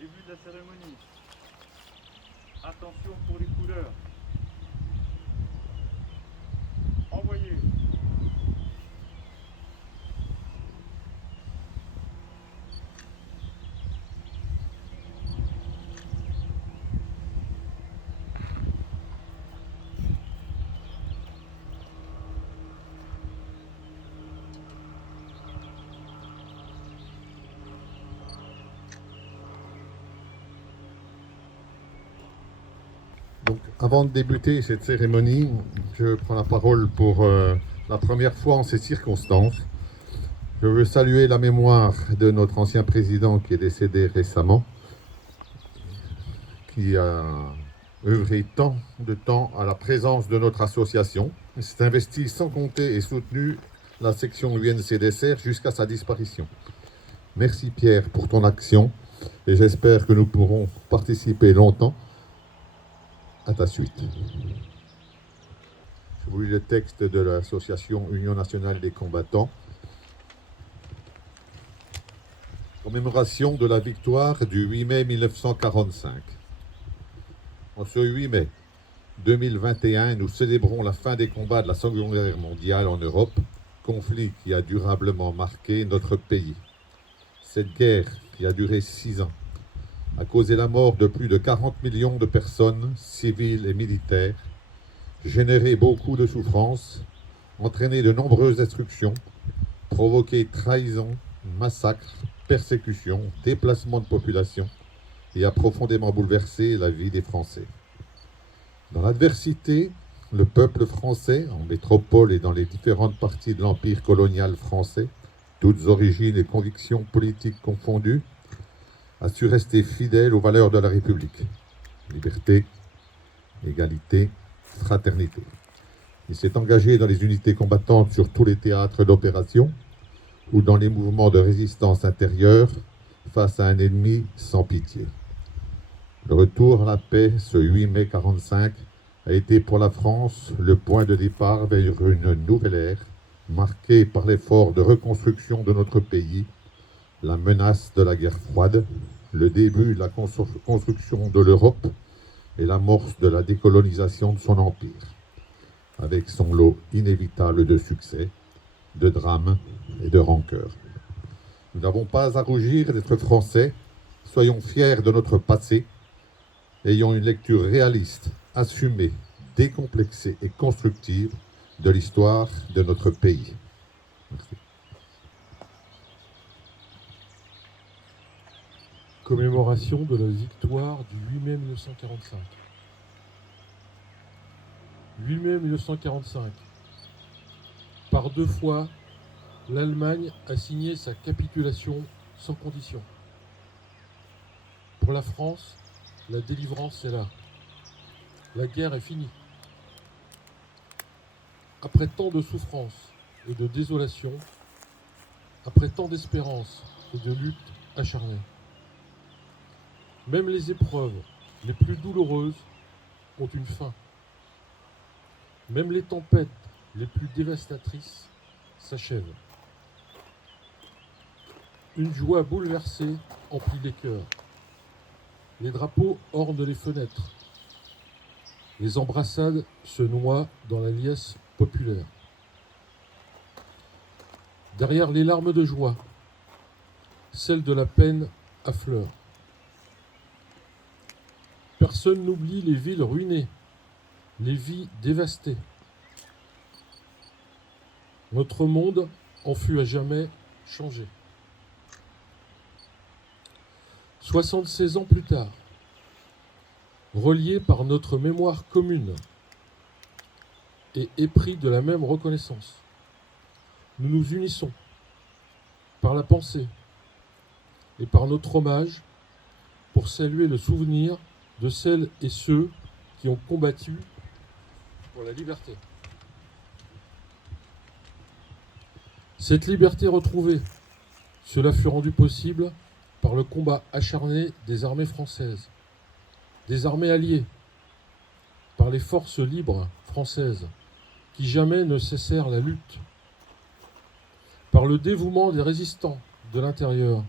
Début de la cérémonie. Attention pour les couleurs. Envoyez. Donc, avant de débuter cette cérémonie, je prends la parole pour la première fois en ces circonstances. Je veux saluer la mémoire de notre ancien président qui est décédé récemment, qui a œuvré tant de temps à la présence de notre association. Il s'est investi sans compter et soutenu la section UNCDSR jusqu'à sa disparition. Merci Pierre pour ton action et j'espère que nous pourrons participer longtemps à ta suite. Je vous lis le texte de l'association Union nationale des combattants. Commémoration de la victoire du 8 mai 1945. En ce 8 mai 2021, nous célébrons la fin des combats de la Seconde Guerre mondiale en Europe, conflit qui a durablement marqué notre pays. Cette guerre, qui a duré 6 ans, a causé la mort de plus de 40 millions de personnes, civiles et militaires, généré beaucoup de souffrances, entraîné de nombreuses destructions, provoqué trahisons, massacres, persécutions, déplacements de population et a profondément bouleversé la vie des Français. Dans l'adversité, le peuple français, en métropole et dans les différentes parties de l'empire colonial français, toutes origines et convictions politiques confondues, a su rester fidèle aux valeurs de la République. Liberté, égalité, fraternité. Il s'est engagé dans les unités combattantes sur tous les théâtres d'opération ou dans les mouvements de résistance intérieure face à un ennemi sans pitié. Le retour à la paix, ce 8 mai 1945, a été pour la France le point de départ vers une nouvelle ère, marquée par l'effort de reconstruction de notre pays, la menace de la guerre froide, le début de la construction de l'Europe et l'amorce de la décolonisation de son empire, avec son lot inévitable de succès, de drames et de rancœurs. Nous n'avons pas à rougir d'être français, soyons fiers de notre passé, ayons une lecture réaliste, assumée, décomplexée et constructive de l'histoire de notre pays. Merci. Commémoration de la victoire du 8 mai 1945. 8 mai 1945. Par 2 fois, l'Allemagne a signé sa capitulation sans condition. Pour la France, la délivrance est là. La guerre est finie. Après tant de souffrances et de désolation, après tant d'espérance et de luttes acharnées, même les épreuves les plus douloureuses ont une fin. Même les tempêtes les plus dévastatrices s'achèvent. Une joie bouleversée emplit les cœurs. Les drapeaux ornent les fenêtres. Les embrassades se noient dans la liesse populaire. Derrière les larmes de joie, celles de la peine affleurent. Personne n'oublie les villes ruinées, les vies dévastées. Notre monde en fut à jamais changé. 76 ans plus tard, reliés par notre mémoire commune et épris de la même reconnaissance, nous nous unissons par la pensée et par notre hommage pour saluer le souvenir de celles et ceux qui ont combattu pour la liberté. Cette liberté retrouvée, cela fut rendu possible par le combat acharné des armées françaises, des armées alliées, par les forces libres françaises qui jamais ne cessèrent la lutte, par le dévouement des résistants de l'intérieur,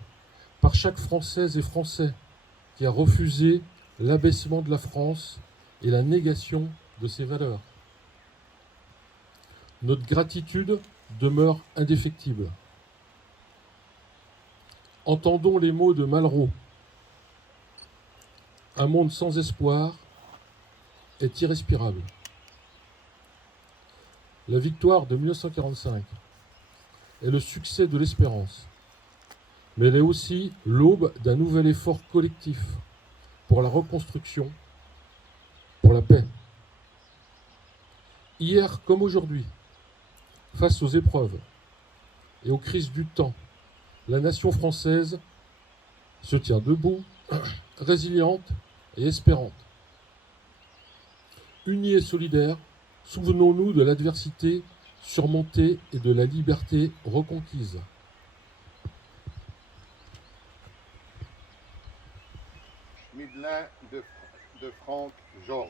par chaque Française et Français qui a refusé l'abaissement de la France et la négation de ses valeurs. Notre gratitude demeure indéfectible. Entendons les mots de Malraux. Un monde sans espoir est irrespirable. La victoire de 1945 est le succès de l'espérance, mais elle est aussi l'aube d'un nouvel effort collectif pour la reconstruction, pour la paix. Hier comme aujourd'hui, face aux épreuves et aux crises du temps, la nation française se tient debout, résiliente et espérante. Unie et solidaire, souvenons-nous de l'adversité surmontée et de la liberté reconquise. Schmidlin de Franck Georges.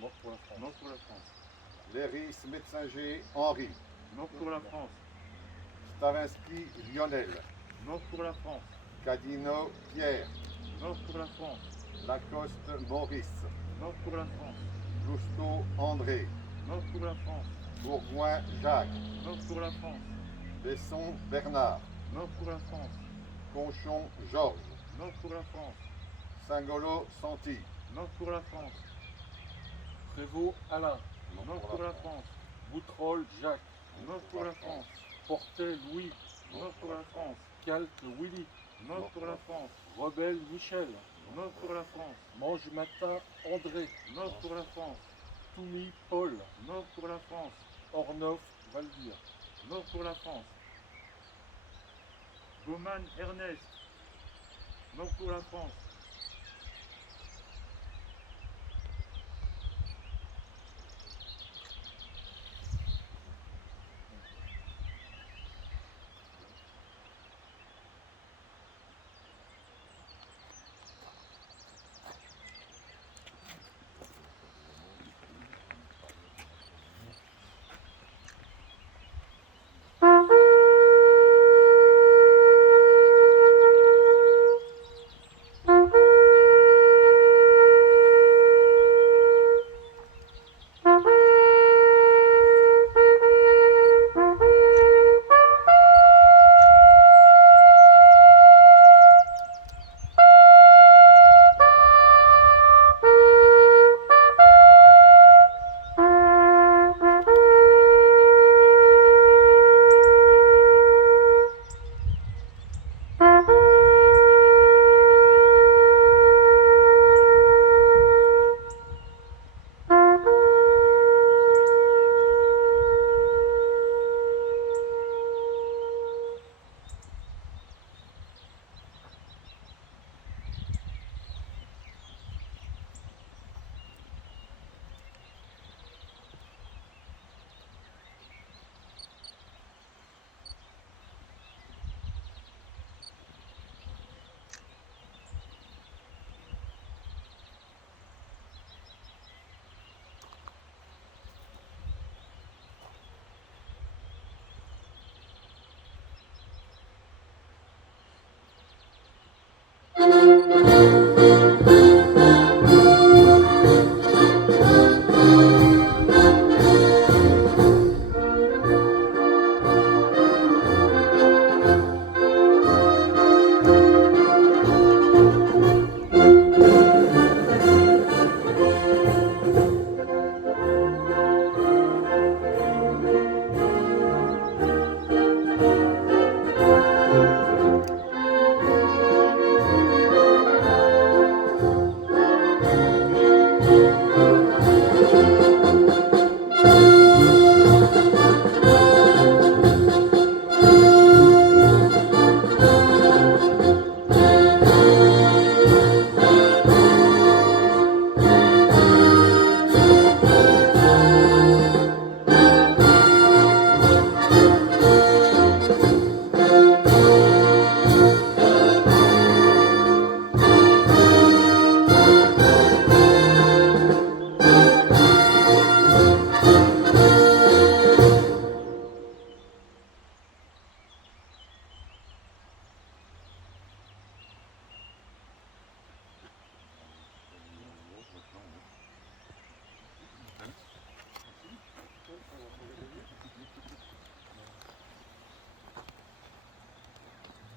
Mort pour la France. Mort pour la France. Léris Metzinger Henri. Mort pour la France. Stavinsky Lionel. Mort pour la France. Cadino Pierre. Mort pour la France. Lacoste Maurice. Mort pour la France. Lousteau André. Mort pour la France. Bourgoin Jacques. Mort pour la France. Besson Bernard. Mort pour la France. Conchon Georges. Mort pour la France. Saint-Golo Santi. Mort pour la France. Prévost Alain, Mort pour la France. Boutroll Jacques, Mort pour la France. Portet Louis, Mort pour la France. Calque Willy, Mort pour la France. Rebelle Michel, Mort pour la France. Mange-Matin André, Mort pour la France. Toumi Paul, Mort pour la France. Ornoff Valdir, Mort pour la France. Baumann Ernest. Mort pour la France.